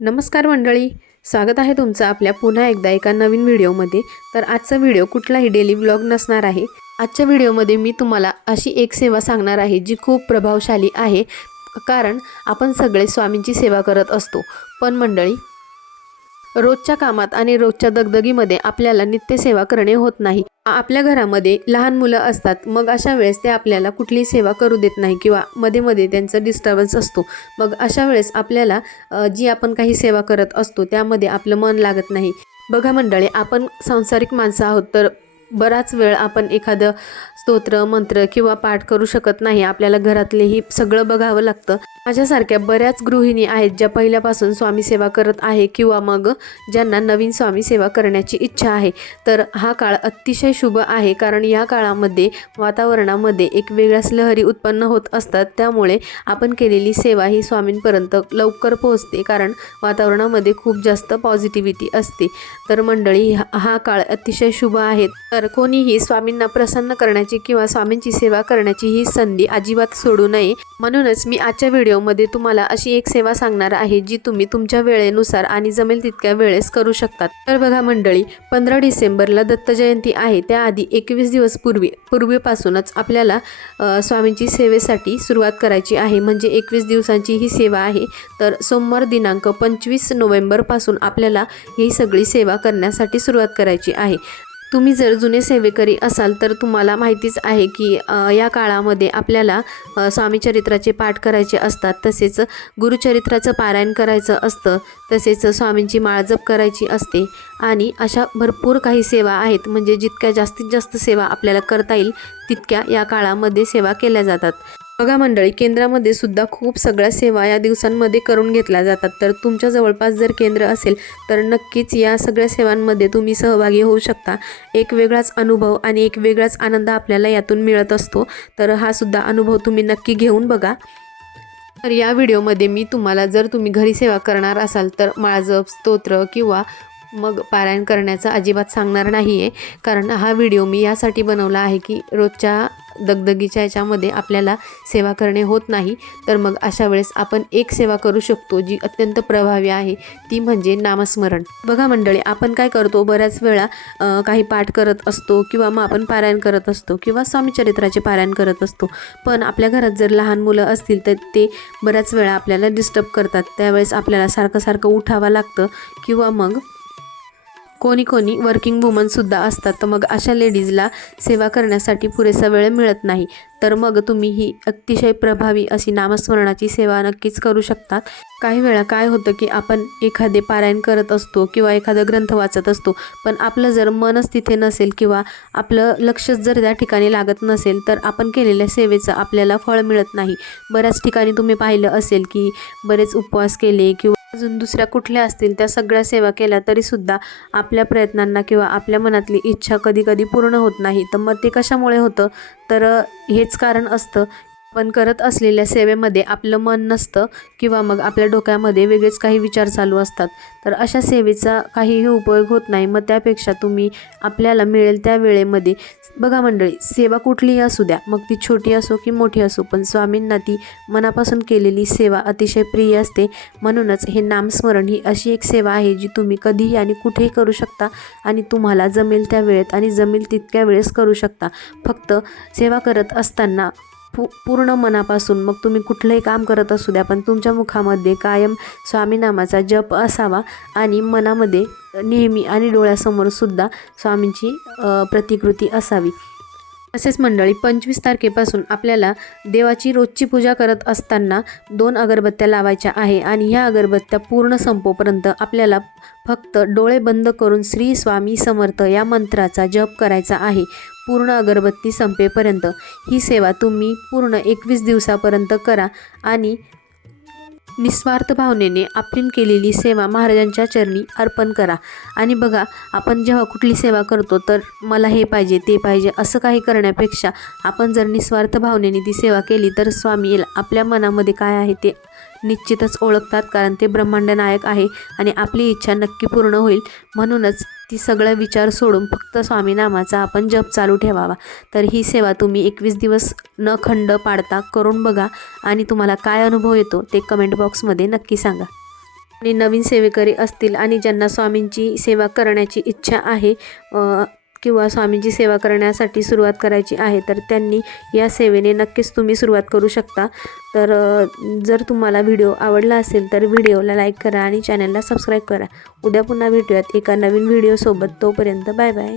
नमस्कार मंडळी स्वागत आहे तुमचं आपल्या पुन्हा एकदा एका नवीन व्हिडिओमध्ये. तर आजचा व्हिडिओ कुठलाही डेली ब्लॉग नसणार आहे. आजच्या व्हिडिओमध्ये मी तुम्हाला अशी एक सेवा सांगणार आहे जी खूप प्रभावशाली आहे. कारण आपण सगळे स्वामींची सेवा करत असतो. पण मंडळी रोजच्या कामात आणि रोजच्या दगदगीमध्ये आपल्याला नित्यसेवा करणे होत नाही. आपल्या घरामध्ये लहान मुलं असतात मग अशा वेळेस ते आपल्याला कुठलीही सेवा करू देत नाही किंवा मध्ये मध्ये त्यांचा डिस्टर्बन्स असतो. मग अशा वेळेस आपल्याला जी आपण काही सेवा करत असतो त्यामध्ये आपलं मन लागत नाही. बघा मंडळी आपण सांसारिक माणसं आहोत तर बराच वेळ आपण एखादं स्तोत्र मंत्र किंवा पाठ करू शकत नाही. आपल्याला घरातलेही सगळं बघावं लागतं. माझ्यासारख्या बऱ्याच गृहिणी आहेत ज्या पहिल्यापासून स्वामी सेवा करत आहे किंवा मग ज्यांना नवीन स्वामी सेवा करण्याची इच्छा आहे. तर हा काळ अतिशय शुभ आहे कारण या काळामध्ये वातावरणामध्ये एक वेगळ्याच लहरी उत्पन्न होत असतात. त्यामुळे आपण केलेली सेवा ही स्वामींपर्यंत लवकर पोहोचते कारण वातावरणामध्ये खूप जास्त पॉझिटिव्हिटी असते. तर मंडळी हा- काळ अतिशय शुभ आहे. तर कोणीही स्वामींना प्रसन्न करण्याची किंवा स्वामींची सेवा करण्याची ही संधी अजिबात सोडू नये. म्हणूनच मी आजच्या व्हिडिओमध्ये तुम्हाला अशी एक सेवा सांगणार आहे जी तुम्ही तुमच्या वेळेनुसार आणि जमेल तितक्या वेळेस करू शकतात. तर बघा मंडळी पंधरा डिसेंबरला दत्त जयंती आहे. त्याआधी एकवीस दिवस पूर्वी पूर्वीपासूनच आपल्याला स्वामींची सेवेसाठी सुरुवात करायची आहे. म्हणजे एकवीस दिवसांची ही सेवा आहे. तर सोमवार दिनांक पंचवीस नोव्हेंबरपासून आपल्याला ही सगळी सेवा करण्यासाठी सुरुवात करायची आहे. तुम्ही जर जुने सेवेकरी असाल तर तुम्हाला माहितीच आहे की या काळामध्ये आपल्याला स्वामीचरित्राचे पाठ करायचे असतात. तसेच गुरुचरित्राचं पारायण करायचं असतं. तसेच स्वामींची माळ जप करायची असते. आणि अशा भरपूर काही सेवा आहेत. म्हणजे जितक्या जास्तीत जास्त सेवा आपल्याला करता येईल तितक्या या काळामध्ये सेवा केल्या जातात. बघा मंडळी केंद्रामध्ये सुद्धा खूप सगळ्या सेवा या दिवसांमध्ये करून घेतल्या जातात. तर तुमच्या जवळपास जर केंद्र असेल तर नक्कीच या सगळ्या सेवांमध्ये तुम्ही सहभागी होऊ शकता. एक वेगळाच अनुभव आणि एक वेगळाच आनंद आपल्याला यातून मिळत असतो. तर हा सुद्धा अनुभव तुम्ही नक्की घेऊन बघा. तर या व्हिडिओमध्ये मी तुम्हाला जर तुम्ही घरी सेवा करणार असाल तर माळजप स्तोत्र किंवा मग पारायण करण्याचं अजिबात सांगणार नाही आहे कारण हा व्हिडिओ मी यासाठी बनवला आहे की रोजच्या दगदगीच्या याच्यामध्ये आपल्याला सेवा करणे होत नाही तर मग अशा वेळेस आपण एक सेवा करू शकतो जी अत्यंत प्रभावी आहे ती म्हणजे नामस्मरण. बघा मंडळी आपण काय करतो? बऱ्याच वेळा काही पाठ करत असतो किंवा मग आपण पारायण करत असतो किंवा स्वामीचरित्राचे पारायण करत असतो. पण आपल्या घरात जर लहान मुलं असतील तर ते बऱ्याच वेळा आपल्याला डिस्टर्ब करतात. त्यावेळेस आपल्याला सारखं सारखं उठावं लागतं किंवा मग कोणी कोणी वर्किंग वुमनसुद्धा असतात. तर मग अशा लेडीजला सेवा करण्यासाठी पुरेसा वेळ मिळत नाही. तर मग तुम्ही ही अतिशय प्रभावी अशी नामस्मरणाची सेवा नक्कीच करू शकतात. काही वेळा काय होतं की आपण एखादे पारायण करत असतो किंवा एखादा ग्रंथ वाचत असतो पण आपलं जर मनच तिथे नसेल किंवा आपलं लक्षच जर त्या ठिकाणी लागत नसेल तर आपण केलेल्या सेवेचं आपल्याला फळ मिळत नाही. बऱ्याच ठिकाणी तुम्ही पाहिलं असेल की बरेच उपवास केले किंवा अजून दुसऱ्या कुठल्या असतील त्या सगळ्या सेवा केल्या तरीसुद्धा आपल्या प्रयत्नांना किंवा आपल्या मनातली इच्छा कधी कधी पूर्ण होत नाही. तर मग ते कशामुळे होतं? तर हेच कारण असतं आपण करत असलेल्या सेवेमध्ये आपलं मन नसतं किंवा मग आपल्या डोक्यामध्ये वेगळेच काही विचार चालू असतात. तर अशा सेवेचा काहीही उपयोग होत नाही. मग त्यापेक्षा तुम्ही आपल्याला मिळेल त्या वेळेमध्ये. बघा मंडळी सेवा कुठलीही असू द्या. मग ती छोटी असो की मोठी असो पण स्वामींना ती मनापासून केलेली सेवा अतिशय प्रिय असते. म्हणूनच हे नामस्मरण ही अशी एक सेवा आहे जी तुम्ही कधीही आणि कुठेही करू शकता आणि तुम्हाला जमेल त्या वेळेत आणि जमेल तितक्या वेळेस करू शकता. फक्त सेवा करत असताना पू पूर्ण मनापासून मग तुम्ही कुठलंही काम करत असू द्या पण तुमच्या मुखामध्ये कायम स्वामीनामाचा जप असावा आणि मनामध्ये नेहमी आणि डोळ्यासमोरसुद्धा स्वामींची प्रतिकृती असावी. तसेच मंडळी पंचवीस तारखेपासून आपल्याला देवाची रोजची पूजा करत असताना दोन अगरबत्त्या लावायच्या आहे आणि ह्या अगरबत्त्या पूर्ण संपोपर्यंत आपल्याला फक्त डोळे बंद करून श्री स्वामी समर्थ या मंत्राचा जप करायचा आहे. पूर्ण अगरबत्ती संपेपर्यंत ही सेवा तुम्ही पूर्ण एकवीस दिवसापर्यंत करा आणि निस्वार्थ भावनेने आपली केलेली सेवा महाराजांच्या चरणी अर्पण करा. आणि बघा आपण जेव्हा कुठली सेवा करतो तर मला हे पाहिजे ते पाहिजे असं काही करण्यापेक्षा आपण जर निस्वार्थ भावनेने ती सेवा केली तर स्वामी आपल्या मनामध्ये काय आहे ते निश्चितच ओळखतात कारण ते ब्रह्मांड नायक आहे आणि आपली इच्छा नक्की पूर्ण होईल. म्हणूनच ती सगळं विचार सोडून फक्त स्वामीनामाचा आपण जप चालू ठेवावा. तर ही सेवा तुम्ही एकवीस दिवस न खंड पाडता करून बघा आणि तुम्हाला काय अनुभव येतो ते कमेंट बॉक्समध्ये नक्की सांगा. आणि नवीन सेवेकरी असतील आणि ज्यांना स्वामींची सेवा करण्याची इच्छा आहे किंवा स्वामींची सेवा करण्यासाठी सुरुवात करायची आहे तर त्यांनी या सेवेने नक्कीच तुम्ही सुरुवात करू शकता. तर जर तुम्हाला व्हिडिओ आवडला असेल तर व्हिडिओला लाईक करा आणि चॅनलला सबस्क्राईब करा. उद्या पुन्हा भेटूयात एका नवीन व्हिडिओसोबत. तोपर्यंत बाय बाय.